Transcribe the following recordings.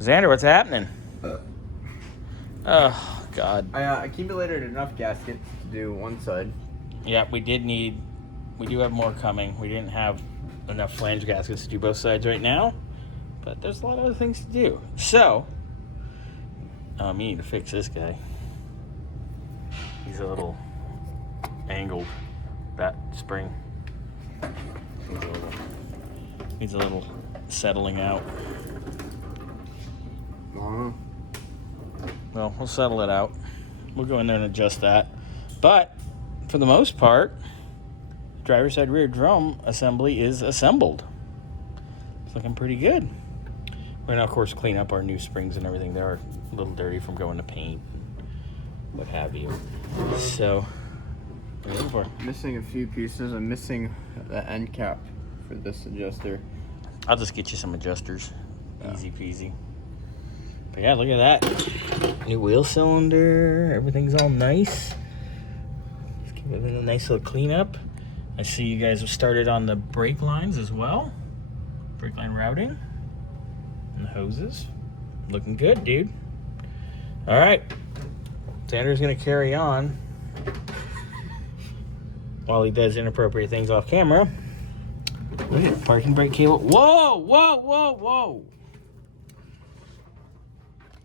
Xander, what's happening? Oh, God. I accumulated enough gaskets to do one side. Yeah, we do have more coming. We didn't have enough flange gaskets to do both sides right now, but there's a lot of other things to do. So, we need to fix this guy. He's a little angled, that spring. Needs a little settling out. Well, we'll settle it out. We'll go in there and adjust that. But, for the most part, driver's side rear drum assembly is assembled. It's looking pretty good. We're going to, of course, clean up our new springs and everything. They're a little dirty from going to paint, what have you. So, what are you looking for? Missing a few pieces. I'm missing the end cap for this adjuster. I'll just get you some adjusters. Easy peasy. But yeah, look at that. New wheel cylinder. Everything's all nice. Let's give it a nice little cleanup. I see you guys have started on the brake lines as well. Brake line routing. And the hoses. Looking good, dude. All right. Xander's going to carry on while he does inappropriate things off camera. Look at parking brake cable. Whoa, whoa, whoa, whoa.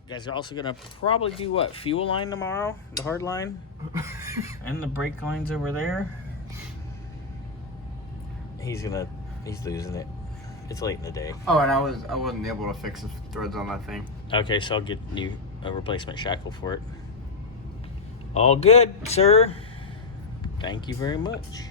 You guys are also going to probably do what? Fuel line tomorrow? The hard line? And the brake lines over there? He's losing it. It's late in the day. Oh, and I wasn't able to fix the threads on that thing. Okay, so I'll get you a replacement shackle for it. All good, sir. Thank you very much.